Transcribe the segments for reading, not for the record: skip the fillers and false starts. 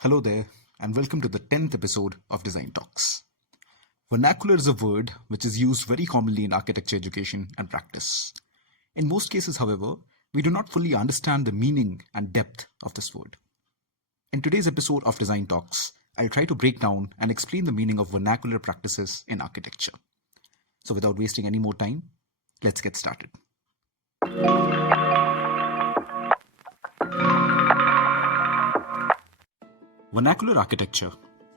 Hello there, and welcome to the 10th episode of Design Talks. Vernacular is a word which is used very commonly in architecture education and practice. In most cases, however, we do not fully understand the meaning and depth of this word. In today's episode of Design Talks, I'll try to break down and explain the meaning of vernacular practices in architecture. So without wasting any more time, let's get started. Vernacular architecture,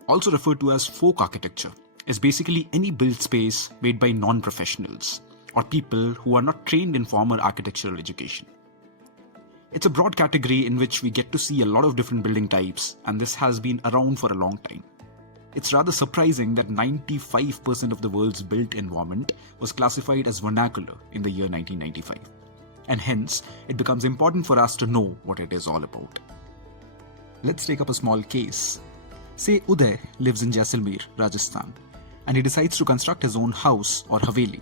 also referred to as folk architecture, is basically any built space made by non-professionals or people who are not trained in formal architectural education. It's a broad category in which we get to see a lot of different building types, and this has been around for a long time. It's rather surprising that 95% of the world's built environment was classified as vernacular in the year 1995. And hence, it becomes important for us to know what it is all about. Let's take up a small case. Say Uday lives in Jaisalmer, Rajasthan, and he decides to construct his own house or haveli.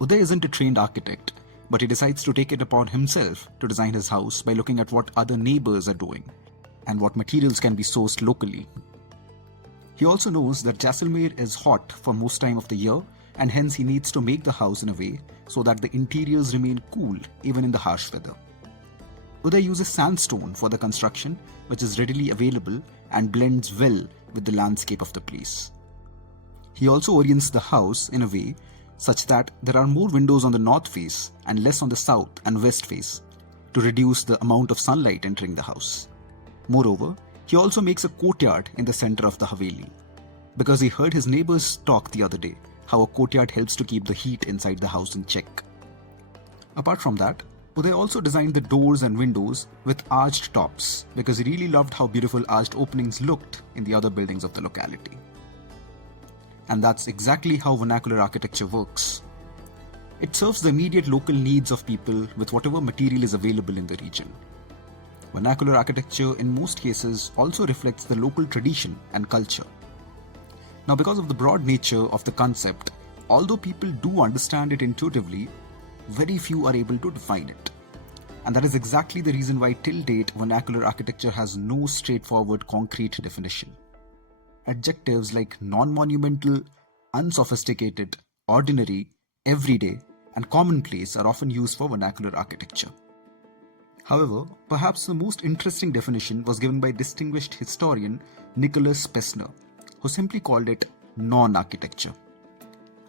Uday isn't a trained architect, but he decides to take it upon himself to design his house by looking at what other neighbors are doing and what materials can be sourced locally. He also knows that Jaisalmer is hot for most time of the year, and hence he needs to make the house in a way so that the interiors remain cool even in the harsh weather. Uday uses sandstone for the construction, which is readily available and blends well with the landscape of the place. He also orients the house in a way such that there are more windows on the north face and less on the south and west face to reduce the amount of sunlight entering the house. Moreover, he also makes a courtyard in the center of the haveli, because he heard his neighbors talk the other day how a courtyard helps to keep the heat inside the house in check. Apart from that, Uday also designed the doors and windows with arched tops because he really loved how beautiful arched openings looked in the other buildings of the locality. And that's exactly how vernacular architecture works. It serves the immediate local needs of people with whatever material is available in the region. Vernacular architecture in most cases also reflects the local tradition and culture. Now, because of the broad nature of the concept, although people do understand it intuitively, very few are able to define it. And that is exactly the reason why till date vernacular architecture has no straightforward concrete definition. Adjectives like non-monumental, unsophisticated, ordinary, everyday, and commonplace are often used for vernacular architecture. However, perhaps the most interesting definition was given by distinguished historian Nicholas Pessner, who simply called it non-architecture.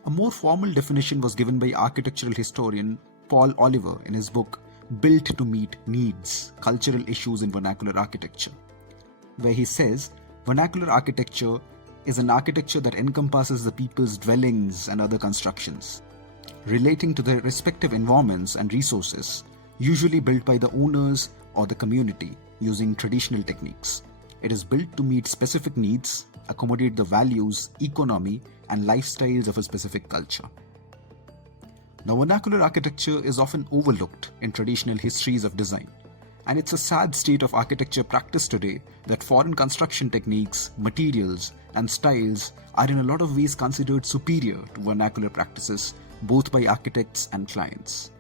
A more formal definition was given by architectural historian Paul Oliver in his book Built to Meet Needs: Cultural Issues in Vernacular Architecture, where he says vernacular architecture is an architecture that encompasses the people's dwellings and other constructions, relating to their respective environments and resources, usually built by the owners or the community using traditional techniques. It is built to meet specific needs, accommodate the values, economy, and lifestyles of a specific culture. Now, vernacular architecture is often overlooked in traditional histories of design, and it's a sad state of architecture practice today that foreign construction techniques, materials, and styles are in a lot of ways considered superior to vernacular practices, both by architects and clients.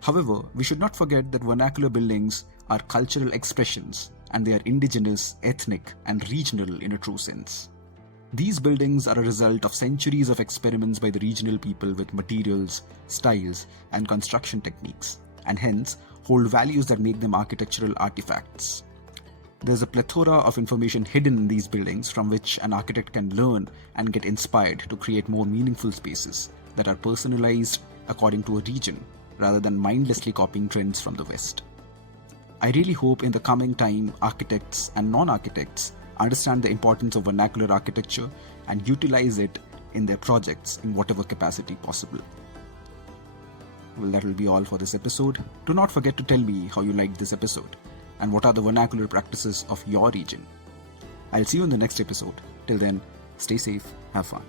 However, we should not forget that vernacular buildings are cultural expressions, and they are indigenous, ethnic, and regional in a true sense. These buildings are a result of centuries of experiments by the regional people with materials, styles, and construction techniques, and hence hold values that make them architectural artifacts. There's a plethora of information hidden in these buildings from which an architect can learn and get inspired to create more meaningful spaces that are personalized according to a region, rather than mindlessly copying trends from the West. I really hope in the coming time architects and non-architects understand the importance of vernacular architecture and utilize it in their projects in whatever capacity possible. Well, that will be all for this episode. Do not forget to tell me how you liked this episode and what are the vernacular practices of your region. I'll see you in the next episode. Till then, stay safe, have fun.